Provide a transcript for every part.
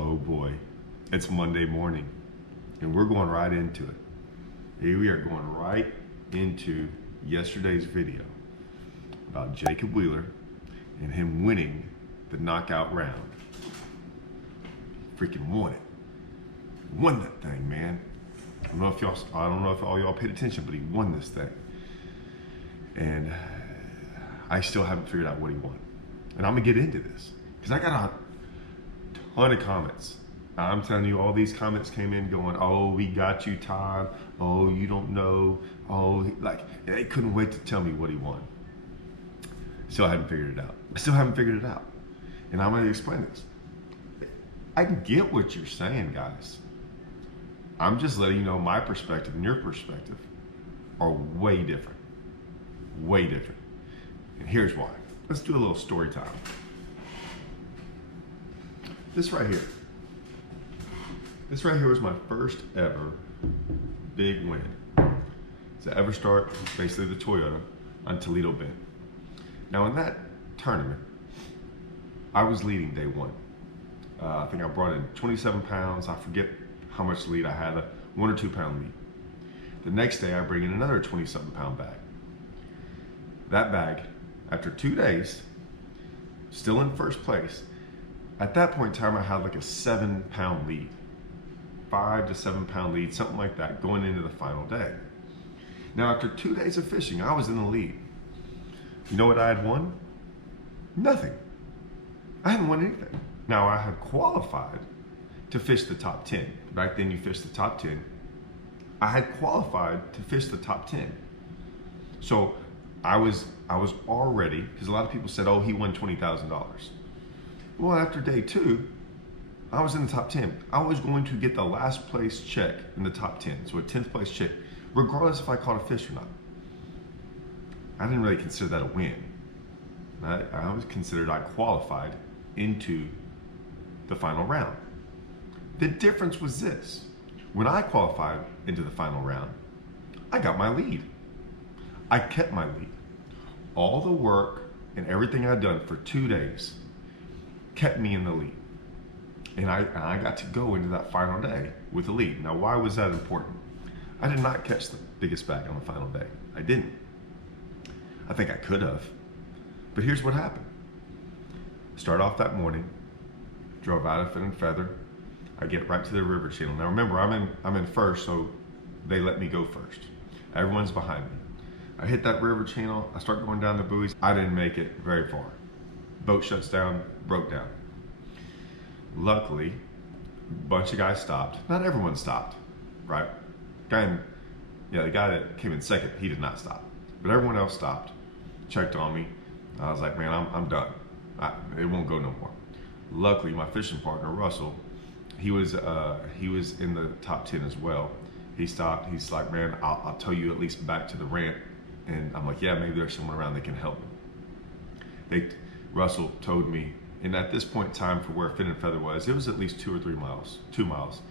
Oh boy, it's Monday morning and we're going right into it. Here we are going right into yesterday's video about Jacob Wheeler and him winning the knockout round. Freaking won it. Won that thing, man. I don't know if all y'all paid attention, but he won this thing. And I still haven't figured out what he won. And I'm gonna get into this because I got a ton of comments. I'm telling you, all these comments came in going, oh, we got you, Todd. Oh, you don't know. Oh, like, they couldn't wait to tell me what he won. Still haven't figured it out. I still haven't figured it out. And I'm gonna explain this. I get what you're saying, guys. I'm just letting you know my perspective and your perspective are way different. Way different. And here's why. Let's do a little story time. This right here was my first ever big win. It's an EverStart, basically the Toyota, on Toledo Bend. Now in that tournament, I was leading day one. I think I brought in 27 pounds. I forget how much lead I had, a 1 or 2 pound lead. The next day I bring in another 27 pound bag. That bag, after 2 days, still in first place. At that point in time, I had like a 7 pound lead, 5 to 7 pound lead, something like that, going into the final day. Now, after 2 days of fishing, I was in the lead. You know what I had won? Nothing. I hadn't won anything. Now, I had qualified to fish the top 10. Back then, you fished the top 10. I had qualified to fish the top 10. So I was already, because a lot of people said, oh, he won $20,000. Well, after day 2, I was in the top 10. I was going to get the last place check in the top 10, so a 10th place check, regardless if I caught a fish or not. I didn't really consider that a win. I was considered I qualified into the final round. The difference was this. When I qualified into the final round, I got my lead. I kept my lead. All the work and everything I'd done for 2 days kept me in the lead. And I got to go into that final day with the lead. Now, why was that important? I did not catch the biggest bag on the final day. I didn't. I think I could have. But here's what happened. Start off that morning, drove out of Fin and Feather. I get right to the river channel. Now remember, I'm in first, so they let me go first. Everyone's behind me. I hit that river channel, I start going down the buoys. I didn't make it very far. Boat shuts down, broke down. Luckily, a bunch of guys stopped. Not everyone stopped, right? The guy that came in second, he did not stop. But everyone else stopped, checked on me. I was like, man, I'm done. It won't go no more. Luckily, my fishing partner, Russell, he was in the top 10 as well. He stopped, he's like, man, I'll tow you at least back to the ramp. And I'm like, yeah, maybe there's someone around that can help me. Russell towed me, and at this point in time for where Fin and Feather was, it was at least 2 or 3 miles, 2 miles.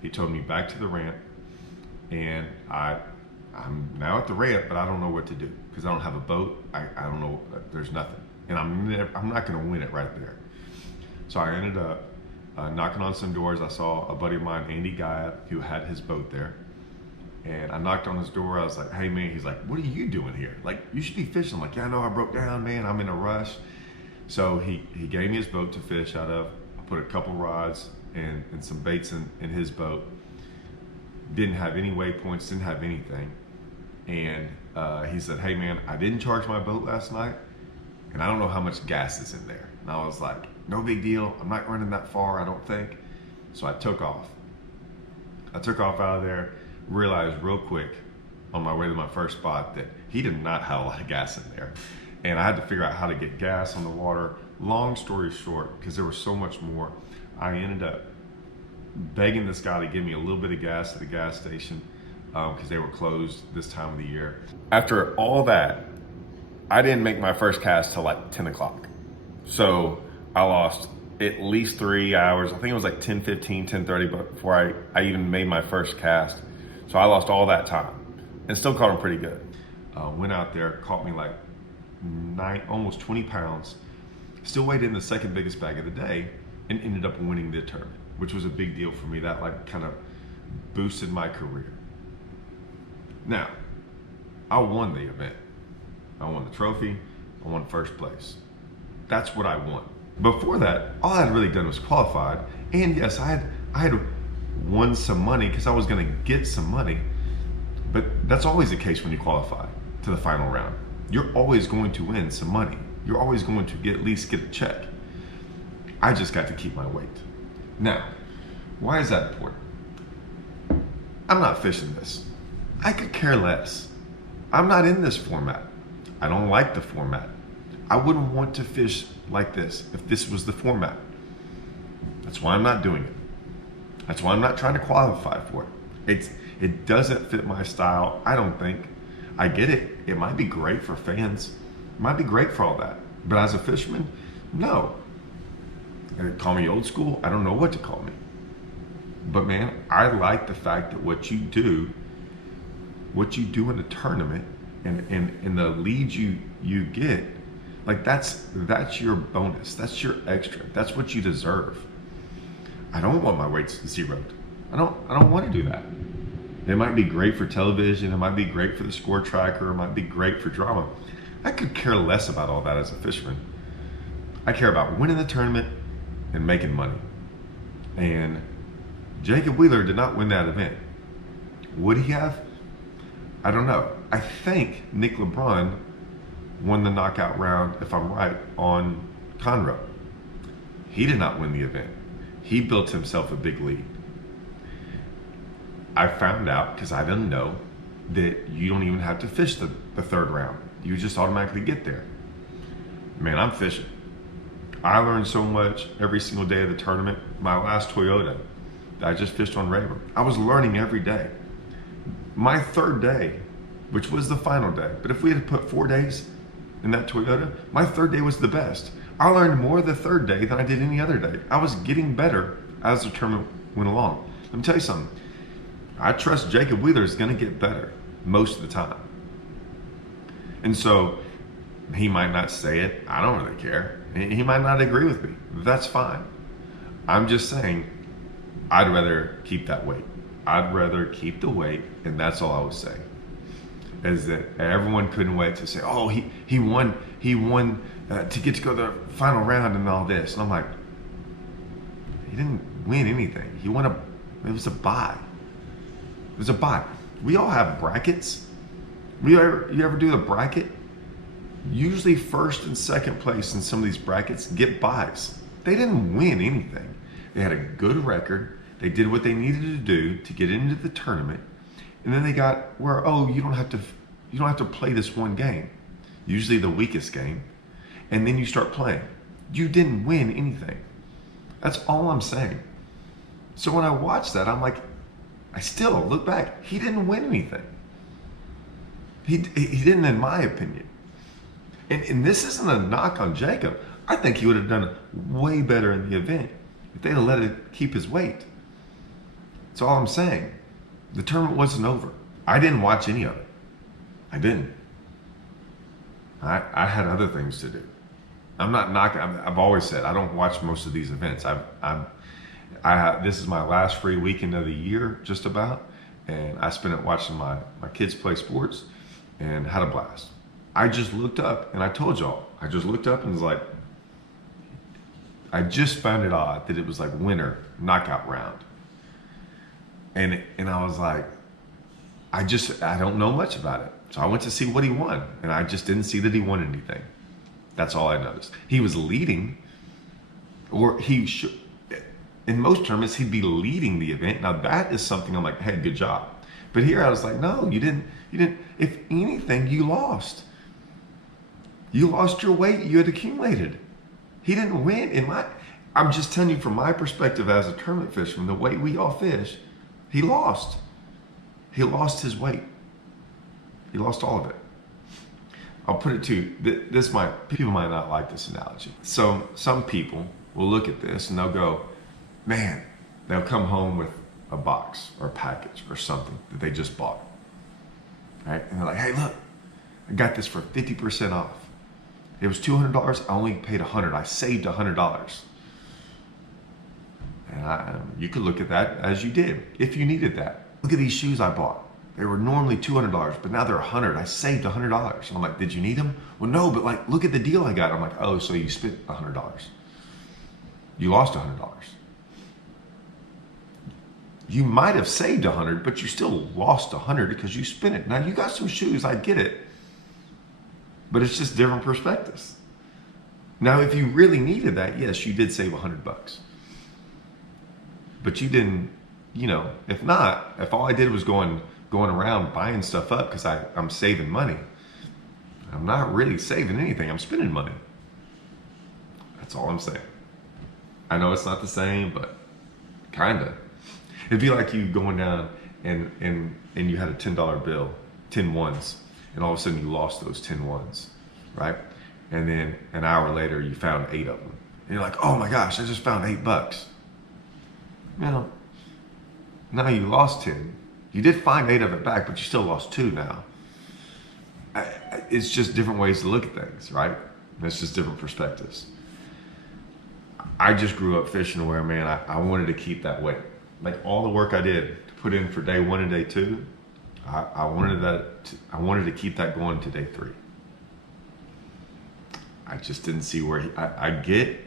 He towed me back to the ramp, and I'm now at the ramp, but I don't know what to do because I don't have a boat. I don't know, there's nothing. And I'm not gonna win it right there. So I ended up knocking on some doors. I saw a buddy of mine, Andy Guy, who had his boat there. And I knocked on his door. I was like, hey man, he's like, what are you doing here? Like, you should be fishing. I'm like, yeah, I know, I broke down, man. I'm in a rush. So he gave me his boat to fish out of. I put a couple rods and some baits in his boat. Didn't have any waypoints, didn't have anything. And he said, hey man, I didn't charge my boat last night, and I don't know how much gas is in there. And I was like, no big deal. I'm not running that far, I don't think. So I took off. I took off out of there. Realized real quick on my way to my first spot that he did not have a lot of gas in there. And I had to figure out how to get gas on the water. Long story short, because there was so much more, I ended up begging this guy to give me a little bit of gas at the gas station because they were closed this time of the year. After all that, I didn't make my first cast till like 10 o'clock. So I lost at least 3 hours. I think it was like 10:15, 10:30 before I even made my first cast. So I lost all that time and still caught him pretty good. Went out there, caught me like almost 20 pounds. Still weighed in the second biggest bag of the day, and ended up winning the tournament, which was a big deal for me. That like kind of boosted my career. Now, I won the event. I won the trophy. I won first place. That's what I won. Before that, all I had really done was qualified. And yes, I had won some money because I was going to get some money. But that's always the case when you qualify to the final round. You're always going to win some money. You're always going to at least get a check. I just got to keep my weight. Now, why is that important? I'm not fishing this. I could care less. I'm not in this format. I don't like the format. I wouldn't want to fish like this if this was the format. That's why I'm not doing it. That's why I'm not trying to qualify for it. It doesn't fit my style, I don't think. I get it. It might be great for fans. It might be great for all that. But as a fisherman, no. Call me old school. I don't know what to call me. But man, I like the fact that what you do in a tournament and the leads you get, like that's your bonus. That's your extra. That's what you deserve. I don't want my weights zeroed. I don't want to do that. It might be great for television. It might be great for the score tracker. It might be great for drama. I could care less about all that as a fisherman. I care about winning the tournament and making money. And Jacob Wheeler did not win that event. Would he have? I don't know. I think Nick LeBron won the knockout round, if I'm right, on Conroe. He did not win the event. He built himself a big lead. I found out, because I didn't know, that you don't even have to fish the third round. You just automatically get there. Man, I'm fishing. I learned so much every single day of the tournament. My last Toyota that I just fished on Rayburn, I was learning every day. My third day, which was the final day, but if we had put 4 days in that Toyota, my third day was the best. I learned more the third day than I did any other day. I was getting better as the tournament went along. Let me tell you something. I trust Jacob Wheeler is going to get better most of the time. And so he might not say it. I don't really care. He might not agree with me. That's fine. I'm just saying I'd rather keep that weight. I'd rather keep the weight, and that's all I was saying. Is that everyone couldn't wait to say, oh, he won to get to go to the final round and all this. And I'm like, he didn't win anything. It was a bye. It was a bye. We all have brackets. You ever do the bracket? Usually first and second place in some of these brackets get buys. They didn't win anything. They had a good record. They did what they needed to do to get into the tournament. And then they got where, oh, you don't have to play this one game, usually the weakest game, and then you start playing. You didn't win anything. That's all I'm saying. So when I watch that, I'm like, I still look back. He didn't win anything. He didn't, in my opinion. And this isn't a knock on Jacob. I think he would have done way better in the event if they'd have let it keep his weight. That's all I'm saying. The tournament wasn't over. I didn't watch any of it. I didn't. I had other things to do. I'm not knocking. I've always said I don't watch most of these events. This is my last free weekend of the year, just about, and I spent it watching my kids play sports and had a blast. I just looked up, and I told y'all, I just looked up and was like, I just found it odd that it was like winner knockout round. And I was like, I don't know much about it. So I went to see what he won, and I just didn't see that he won anything. That's all I noticed. He was leading, or he should, in most tournaments, he'd be leading the event. Now that is something I'm like, hey, good job. But here I was like, no, you didn't. If anything, you lost. You lost your weight you had accumulated. He didn't win. I'm just telling you from my perspective as a tournament fisherman, the way we all fish, he lost. He lost his weight. He lost all of it. I'll put it to you, people might not like this analogy. So some people will look at this and they'll go, man, they'll come home with a box or a package or something that they just bought. Right? And they're like, hey, look, I got this for 50% off. It was $200, I only paid $100. I saved $100. And you could look at that as you did, if you needed that. Look at these shoes I bought. They were normally $200, but now they're $100. I saved $100. And I'm like, did you need them? Well, no, but like, look at the deal I got. I'm like, oh, so you spent $100. You lost $100. You might have saved $100, but you still lost $100 because you spent it. Now you got some shoes, I get it. But it's just different perspectives. Now, if you really needed that, yes, you did save $100. But you didn't, if not, if all I did was going around buying stuff up because I'm saving money, I'm not really saving anything. I'm spending money. That's all I'm saying. I know it's not the same, but kinda. It'd be like you going down and you had a $10 bill, 10 ones, and all of a sudden you lost those 10 ones, right? And then an hour later you found 8 of them. And you're like, oh my gosh, I just found $8. Now you lost 10. You did find 8 of it back, but you still lost 2 now. It's just different ways to look at things, right? It's just different perspectives. I just grew up fishing where, man, I wanted to keep that way. Like all the work I did to put in for day 1 and day 2, I wanted to keep that going to day 3. I just didn't see where I get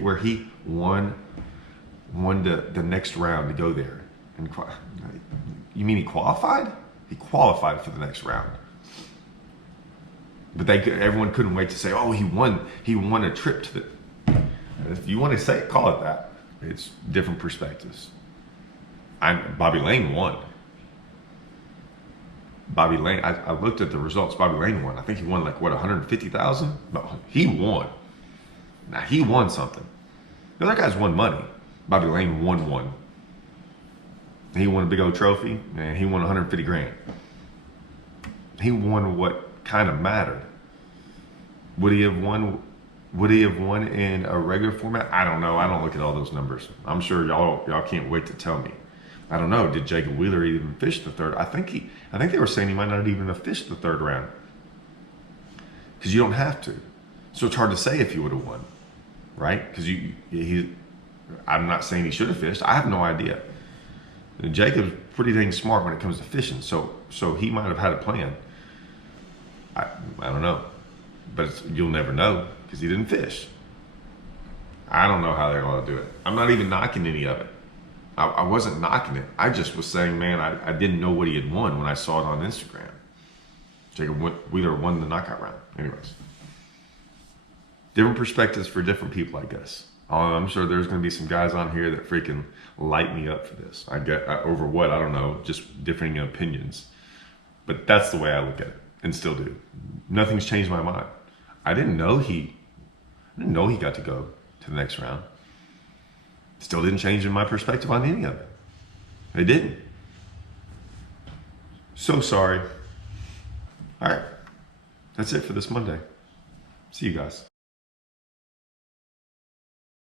where he won the next round to go there. And you mean he qualified? He qualified for the next round. But everyone couldn't wait to say, oh, he won a trip to the. If you want to say it, call it that. It's different perspectives. Bobby Lane won. Bobby Lane, I looked at the results. Bobby Lane won. I think he won like, what, 150,000? No, he won. Now, he won something. The other guys won money. Bobby Lane won one. He won a big old trophy, and he won 150 grand. He won what kind of mattered. Would he have won in a regular format? I don't know. I don't look at all those numbers. I'm sure y'all can't wait to tell me. I don't know. Did Jacob Wheeler even fish the third? I think they were saying he might not even have fished the third round. Because you don't have to. So it's hard to say if he would have won. Right? Because I'm not saying he should have fished. I have no idea. Jacob's pretty dang smart when it comes to fishing. So he might have had a plan. I don't know. But you'll never know because he didn't fish. I don't know how they're going to do it. I'm not even knocking any of it. I wasn't knocking it. I just was saying, man, I didn't know what he had won when I saw it on Instagram. Jacob Wheeler won the knockout round. Anyways. Different perspectives for different people, I guess. I'm sure there's going to be some guys on here that freaking light me up for this. Over what? I don't know. Just differing opinions. But that's the way I look at it and still do. Nothing's changed my mind. I didn't know he got to go to the next round. Still didn't change in my perspective on any of it. It didn't. So sorry. All right. That's it for this Monday. See you guys.